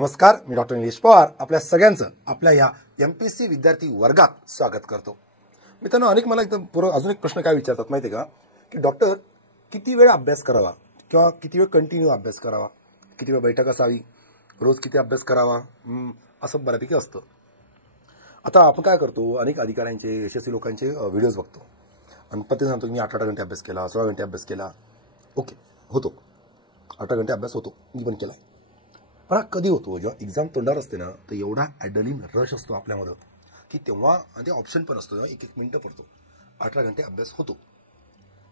नमस्कार, मी डॉक्टर निलेश पवार आपल्या सगळ्यांचं आपल्या या MPSC विद्यार्थी वर्गात स्वागत करतो. मित्रांनो, अनेक मला अजून एक प्रश्न काय विचारतात माहिती आहे का, की डॉक्टर किती वेळ अभ्यास करावा किंवा किती वेळ कंटिन्यू अभ्यास करावा, किती वेळ बैठक असावी, रोज किती अभ्यास करावा, असं बऱ्यापैकी असतं. आता आपण काय करतो, अनेक अधिकाऱ्यांचे यशस्वी लोकांचे व्हिडिओज बघतो आणि प्रत्येक सांगतो की मी 8 घंटे अभ्यास केला, 16 घंटे अभ्यास केला. ओके, होतो 8 घंटे अभ्यास होतो, मी पण केला. पण हा कधी होतो, जेव्हा एक्झाम तोंडावर असते ना, तर एवढा ॲड्रेनलिन रश असतो आपल्यामध्ये की तेव्हा ते ऑप्शन पण असतो, जेव्हा 1-1 मिनिटं पडतो 18 घंटे अभ्यास होतो.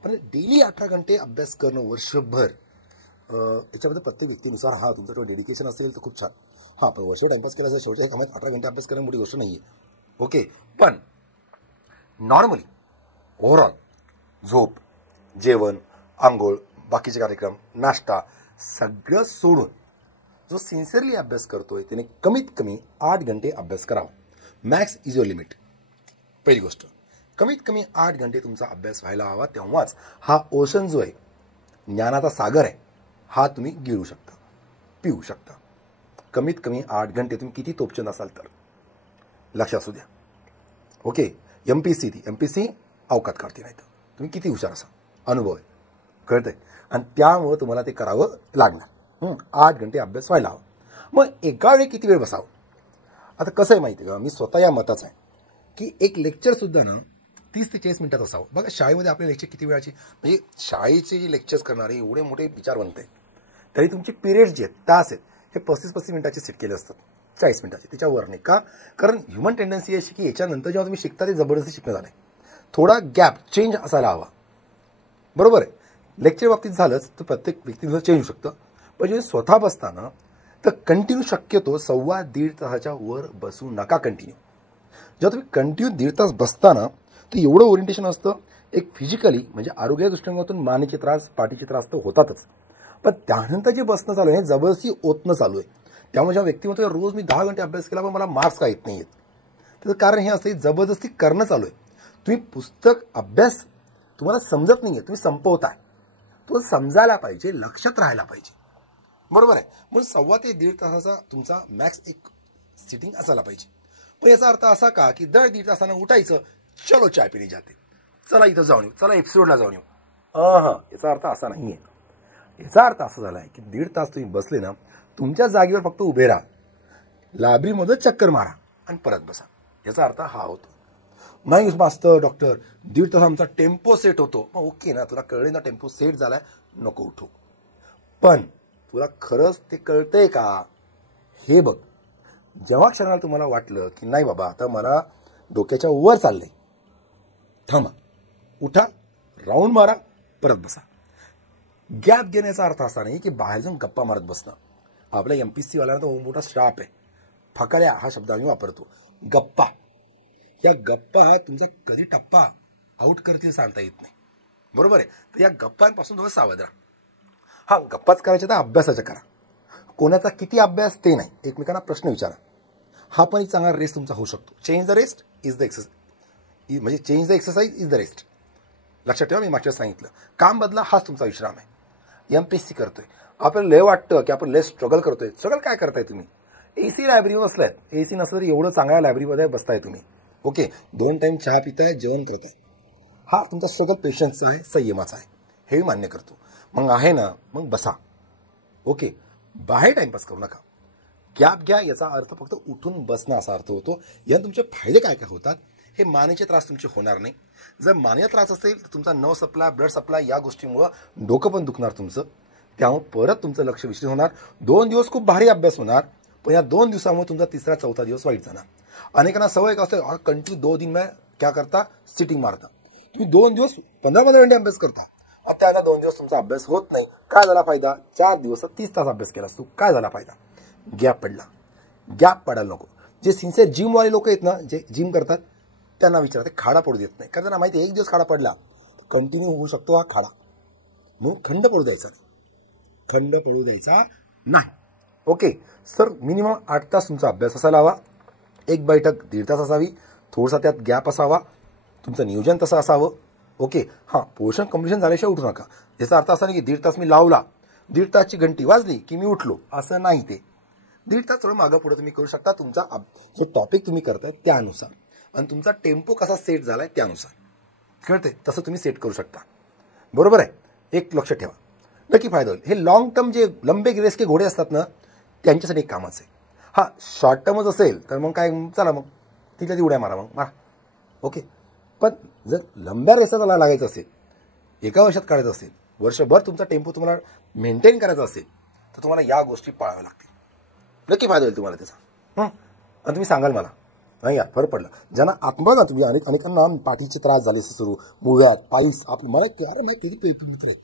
पण डेली 18 घंटे अभ्यास करणं वर्षभर, याच्यामध्ये प्रत्येक व्यक्तीनुसार हा तुमचं जेव्हा डेडिकेशन असेल तर खूप छान. हां, पण वर्ष टाइमपास केला असेल शेवटच्या कामात 18 घंटे अभ्यास करणं मोठी गोष्ट नाही आहे. ओके, पण नॉर्मली ओव्हरऑल झोप, जेवण, आंघोळ, बाकीचे कार्यक्रम, नाश्ता सगळं सोडून जो सिन्सिअरली अभ्यास करतोय त्याने कमीत कमी 8 घंटे अभ्यास करावा. Max is your limit. पहिली गोष्ट, कमीत कमी 8 घंटे तुमचा अभ्यास व्हायला हवा. तेव्हाच हा ओशन जो आहे, ज्ञानाचा सागर आहे, हा तुम्ही गिळू शकता, पिऊ शकता. कमीत कमी 8 घंटे. तुम्ही किती तोपचंद असाल तर लक्षात असू द्या. ओके, MPSC अवकात काढते, नाही तर तुम्ही किती हुशार असा, अनुभव आहे, कळतंय, आणि त्यामुळं तुम्हाला ते करावं लागणार. 8 घंटे अभ्यास व्हायला हवा. मग एका वेळी किती वेळ बसावं. आता कसं आहे माहिती आहे का, मी स्वतः या मताचा आहे की एक लेक्चरसुद्धा ना 30 ते 40 मिनिटात असावं. बघा, शाळेमध्ये आपले लेक्चर किती वेळाची, म्हणजे शाळेचे जे लेक्चर्स करणारे एवढे मोठे विचारवंत आहेत, तरी तुमचे पिरियड्स जे आहेत, तास आहेत, हे 35-35 मिनिटाचे सेट केले असतात, 40 मिनिटाचे, त्याच्यावर नाही का. कारण ह्युमन टेंडन्सी अशी की याच्यानंतर जेव्हा तुम्ही शिकता ते जबरदस्ती शिकणं झालं, थोडा गॅप चेंज असायला हवा. बरोबर आहे, लेक्चर बाबतीत झालंच तर प्रत्येक व्यक्तीनुसार चेंज होऊ शकतं. पण जे स्वतः बसताना तर कंटिन्यू शक्यतो 1.25 तासाच्या वर बसू नका. कंटिन्यू जेव्हा तुम्ही कंटिन्यू 1.5 तास बसताना तर एवढं ओरिएंटेशन असतं, एक फिजिकली म्हणजे आरोग्याच्या दृष्टिकोनातून मानेचे त्रास, पाठीचे त्रास तर होतातच, पण त्यानंतर जे बसणं चालू आहे हे जबरदस्ती ओतणं चालू आहे. त्यामुळे जेव्हा व्यक्ती म्हणतो रोज मी 10 घंटे अभ्यास केला पण मला मार्क्स का येत नाही आहेत, त्याचं कारण हे असतं, जबरदस्ती करणं चालू आहे. तुम्ही पुस्तक अभ्यास तुम्हाला समजत नाही आहे, तुम्ही संपवताय. तो समजायला पाहिजे, लक्षात राहायला पाहिजे. बरोबर आहे. म्हणून 1.25 ते 1.5 तासाचा तुमचा मॅक्स एक सिटिंग असायला पाहिजे. पण याचा अर्थ असा का की दर 1.5 तासानं उठायचं, चलो चाय पिणे जाते, चला इथं जाऊन येऊ, चला एपिसोडला जाऊन येऊ. याचा अर्थ असा नाही आहे. याचा अर्थ असा झाला आहे की 1.5 तास तुम्ही बसले ना, तुमच्या जागेवर फक्त उभे राहा, लायब्ररीमध्ये चक्कर मारा आणि परत बसा. याचा अर्थ हा होतो. नाही मास्तर डॉक्टर 1.5 तास आमचा टेम्पो सेट होतो. मग ओके ना, तुला कळले ना टेम्पो सेट झालाय, नको उठू. पण तुला खरंच ते कळतंय का हे बघ. जेव्हा क्षणाला तुम्हाला वाटलं की नाही बाबा आता मला डोक्याच्या वर चाललंय, थांबा, उठा, राऊंड मारा, परत बसा. गॅप घेण्याचा अर्थ असा नाही की बाहेर जाऊन गप्पा मारत बसणं. आपल्या MPSC वाल्यांना तो मोठा श्राप आहे. फकाड्या हा शब्द आम्ही वापरतो. गप्पा, या गप्पा हा तुमचा कधी टप्पा आउट करतील सांगता येत नाही. बरोबर आहे. तर या गप्पांपासून तुम्हाला सावध राहा. हा, गप्पाच करायच्या तर अभ्यासाच्या करा. कोणाचा किती अभ्यास ते नाही, एकमेकांना प्रश्न विचारा. हा पण एक चांगला रेस्ट तुमचा होऊ शकतो. Change the rest is the exercise, म्हणजे change the exercise is the rest. लक्षात ठेवा, मी मागच्या सांगितलं, काम बदला हाच तुमचा विश्राम आहे. MPSC करतोय, आपल्याला लय वाटतं की आपण लय स्ट्रगल करतोय. स्ट्रगल काय करताय तुम्ही, AC लायब्ररीवर बसलाय. AC नसलं तरी एवढं चांगल्या लायब्ररीमध्ये बसताय तुम्ही. ओके, 2 टाइम चहा पिताय, जेवण करताय. हा तुमचा स्ट्रगल पेशन्सचा आहे, संयमाचा आहे, हे मी मान्य करतो. मग आहे ना, मग बसा. ओके, बाहेर टाइमपास करू नका. गॅप घ्या, याचा अर्थ फक्त उठून बसणं असा अर्थ होतो. या तुमचे फायदे काय काय होतात, हे मानेचे त्रास तुमचे होणार नाही. जर मानेचा त्रास असेल तर तुमचा नर्व सप्लाय, ब्लड सप्लाय या गोष्टीमुळं डोकं पण दुखणार तुमचं. त्यामुळे परत तुमचं लक्ष विचलित होणार. 2 दिवस खूप भारी अभ्यास होणार, पण या 2 दिवसामुळे तुमचा 3रा-4था दिवस वाईट जाणार. अनेकांना सवय का असते, कंटिन्यू 2 दिन में क्या करता, सिटिंग मारता. तुम्ही 2 दिवस 15-15 घंटे अभ्यास करता, आता 2 दिवस तुमचा अभ्यास होत नाही. काय झाला फायदा, 4 दिवस 30 तास अभ्यास केला तू, काय झाला फायदा, गॅप पडला. गॅप पडायला नको. जे सिन्सिअर जिमवाले लोक आहेत ना, जे जिम करतात, त्यांना विचारते खाडा पडू देत नाही. कारण त्यांना माहिती आहे, एक दिवस खाडा पडला कंटिन्यू होऊ शकतो हा खाडा. म्हणून खंड पडू द्यायचा नाही, खंड पडू द्यायचा नाही. ओके सर, मिनिमम 8 तास तुमचा अभ्यास असायला हवा. एक बैठक 1.5 तास असावी, थोडासा त्यात गॅप असावा, तुमचं नियोजन तसं असावं. ओके, हां, पोर्शन कम्प्लिशन झाल्याशिवाय उठू नका. याचा अर्थ असा नाही की 1.5 तास मी लावला, 1.5 तासची घंटी वाजली की मी उठलो, असं नाही. ते 1.5 तास थोडं मागं पुढे तुम्ही करू शकता तुमचा जो टॉपिक तुम्ही करताय त्यानुसार आणि तुमचा टेम्पो कसा सेट झालाय त्यानुसार. कळते तसं तुम्ही सेट करू शकता. बरोबर आहे. एक लक्ष ठेवा, नक्की फायदा होईल. हे लॉंग टर्म जे लंबे रेस के घोडे असतात ना त्यांच्यासाठी एक कामाचं आहे. हा शॉर्ट टर्मच असेल तर मग काय, चला मग तिथल्या ती उड्या मारा, मग मारा, ओके. पण जर लंब्या रेसाला लागायचं असेल, एका वर्षात काढायचं असेल, वर्षभर तुमचा टेम्पो तुम्हाला मेंटेन करायचा असेल तर तुम्हाला या गोष्टी पाळाव्या लागतील. नक्की फायदा होईल तुम्हाला त्याचा. आणि तुम्ही सांगाल मला, नाही यार फरक पडला. ज्यांना आत्मबघा तुम्ही अनेकांना पाठीचे त्रास झाले सुरू, मुळ्यात पाईस, आपलं मला अरे माहिती किती मित्र आहेत,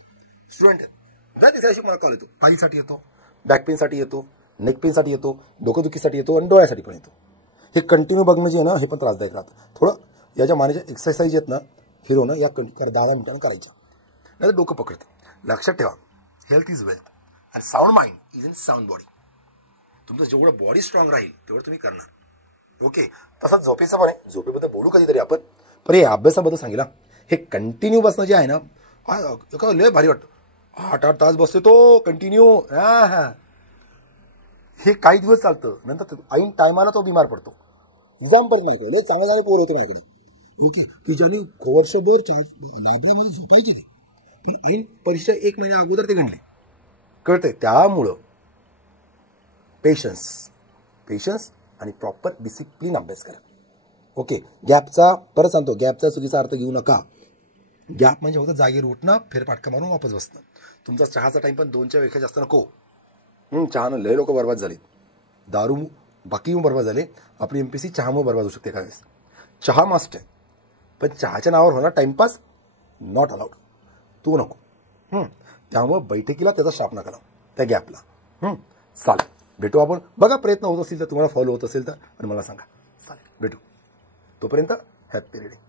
स्टुडंट आहेत, त्या दिवशी मला कॉल येतो, पाईसाठी येतो, बॅक पेनसाठी येतो, नेक पेनसाठी येतो, डोकंदुखीसाठी येतो आणि डोळ्यासाठी पण येतो. हे कंटिन्यू बघणं जे आहे ना हे पण त्रासदायक राहतं. थोडं याच्या मानेच्या एक्सरसाइज आहेत ना फिरवणं या 10 मिनिटांना करायचं, नाही तर डोकं पकडतं. लक्षात ठेवा, health is wealth and sound mind is in sound body. तुमचं जेवढं बॉडी स्ट्रॉंग राहील तेवढं तुम्ही करणार, ओके. तसंच झोपेचं पण आहे, झोपेबद्दल बोलू कधीतरी आपण. पण हे अभ्यासाबद्दल सांगितलं, हे कंटिन्यू बसणं जे आहे ना लय भारी वाटतं. 8-8 तास बसते तो कंटिन्यू. हे काही दिवस चालतं, नंतर ऐन टायमाला तो बिमार पडतो. एक्झाम पण नाही लय चांगला चांगला पोर येतो माझ्याकडे, ओके, की ज्यांनी वर्षभर लाभल्यामध्ये झोपायची ती, पण ऐन परीक्षा 1 महिन्या अगोदर ते गणले. कळतंय. त्यामुळं पेशन्स आणि प्रॉपर डिसिप्लिन अभ्यास करा, ओके. गॅपचा परत सांगतो, गॅपचा चुकीचा अर्थ घेऊ नका. गॅप म्हणजे फक्त जागेवर उठणं, फेरफाटका मारून वापस बसणं. तुमचा चहाचा टाईम पण 2च्या पेक्षा जास्त नको. चहानं लय लोक बर्बाद झाले, दारू बाकी बर्बाद झाले. आपली MPSC चहामुळे बर्बाद होऊ शकते काय वेळेस. चहा मस्ट आहे, पण चहाच्या नावावर होणार टाइमपास नॉट अलाउड, तू नको. त्यामुळं बैठकीला त्याचा शाप नका लावू, त्या गॅपला. चालेल, भेटू आपण. बघा प्रयत्न होत असेल तर, तुम्हाला फॉलो होत असेल तर, आणि मला सांगा. चालेल, भेटू. तोपर्यंत हॅपी रीडिंग.